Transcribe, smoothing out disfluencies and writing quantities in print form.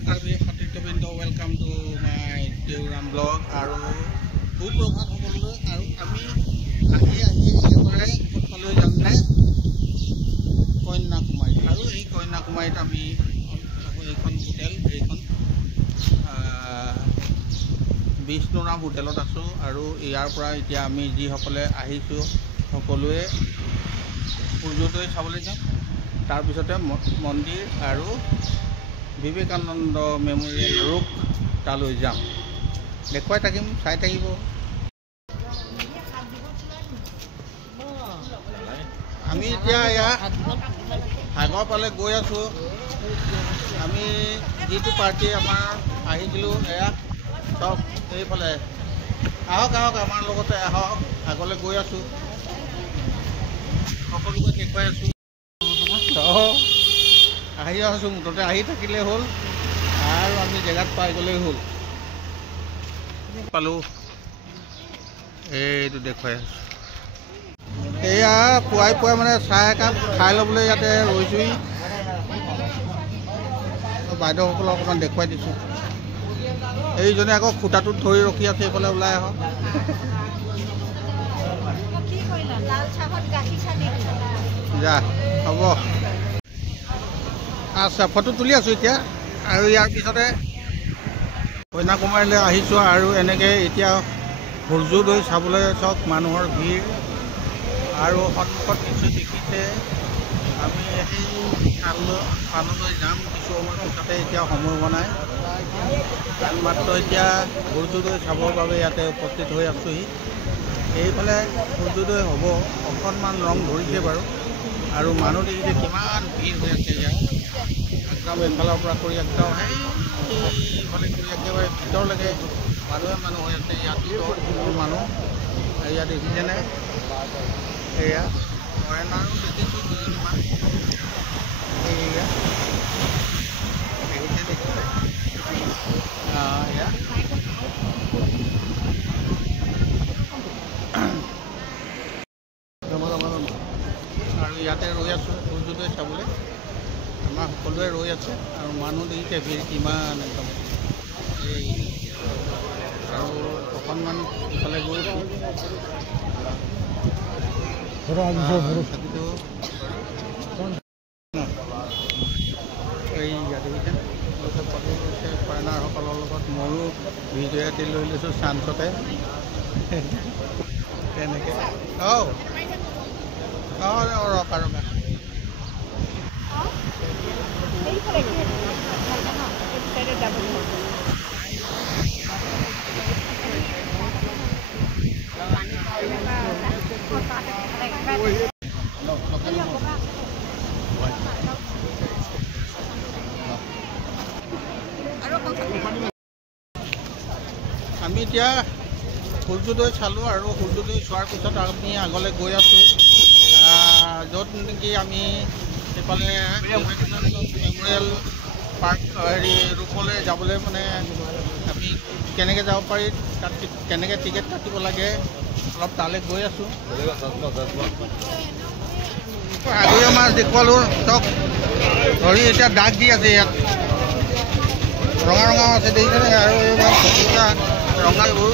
নমস্কাৰ সতীৰ্থবৃন্দ, welcome to my দেউৰাম blog আৰু সুপ্ৰভাত সকলোলৈ। আৰু আমি একেবাৰে ক'ত পালৈ যামনে কন্যাকুমাৰী। আৰু এই কন্যাকুমাৰীত আমি এইখন হোটেল, এইখন বিষ্ণুৰাম হোটেলত আছোঁ। আৰু ইয়াৰ পৰা এতিয়া আমি যিসকলে আহিছোঁ সকলোৱে সূৰ্যোদয় চাবলৈ যাম। তাৰপিছতে মন্দিৰ আৰু বিবেকানন্দ মেমৰিয়েল ৰোড তালৈ যাম। দেখুৱাই থাকিম, চাই থাকিব। আমি এতিয়া এয়া সাগৰ পালে গৈ আছোঁ। আমি যিটো পাৰ্টি আমাৰ আহিছিলোঁ এয়া চব এইফালে আহক আমাৰ লগতে আহক। আগলৈ গৈ আছোঁ, সকলোকে দেখুৱাই আছোঁ। আহি আছোঁ, মুঠতে আহি থাকিলে হ'ল আৰু আমি জেগাত পাই গ'লেই হ'ল। পালোঁ, এইটো দেখুৱাই আছোঁ। এয়া পুৱাই মানে চাহ একাপ খাই ল'বলৈ ইয়াতে ৰৈছোঁহি। বাইদেউসকলক অকণমান দেখুৱাই দিছোঁ। এইজনে আকৌ খুটাটোত ধৰি ৰখি আছে, এইফালে ওলাই আহক। যা হ'ব, আচ্ছা ফটো তুলি আছোঁ এতিয়া। আৰু ইয়াৰ পিছতে কন্যাকুমাৰীলৈ আহিছোঁ। আৰু এনেকৈ এতিয়া সূৰ্যোদয় চাবলৈ চব মানুহৰ ভিৰ। আৰু সন্মুখত কিছু দেখিছে, আমি সেই থানলৈ যাম কিছু সময় পিছতে। এতিয়া সময় হোৱা নাই, মাত্ৰ এতিয়া সূৰ্যোদয় চাবৰ বাবে ইয়াতে উপস্থিত হৈ আছোঁহি। এইফালে সূৰ্যোদয় হ'ব, অকণমান ৰং ধৰিছে বাৰু। আৰু মানুহ দেখিছে কিমান ভিৰ হৈ আছে ইয়াত। একদম এইফালৰ পৰা কৰি একদম এইফালে কৰি একেবাৰে ভিতৰলৈকে মানুহ হৈ আছে। ইয়াত মানুহ এয়া দেখিছেনে? এয়া ফৰেনাৰো দেখিছোঁ দুজনমান। এয়া দেখিছে এয়া আৰু ইয়াতে ৰৈ আছোঁ সূৰ্যোদয় চাবলৈ। আমাৰ সকলোৱে ৰৈ আছে আৰু মানুহ দেখিছে ভিৰ কিমান একদম। এই আৰু অকণমান ইফালে গৈছোঁ। এই দেখিছে ফটো লৈছে ফৰেনাৰসকলৰ লগত। ময়ো ভিডিঅ' এটি লৈ লৈছোঁ চান্সতে তেনেকৈ। ৰখা আমি এতিয়া সূৰ্যোদয় চালোঁ। আৰু সূৰ্যোদয় চোৱাৰ পিছত আমি আগলৈ গৈ আছোঁ, য'ত নেকি আমি এইফালে মেমৰিয়েল পাৰ্ক ৰূপলৈ যাবলৈ মানে আমি কেনেকৈ যাব পাৰি, তাত কেনেকৈ টিকেট কাটিব লাগে, অলপ তালৈ গৈ আছোঁ। আগৰীয়া মাছ দেখুৱালোঁ চব ধৰি এতিয়া ডাক দি আছে। ইয়াত ৰঙাও আছে দেখিছেনে? আৰু এইবোৰ ৰঙাবোৰ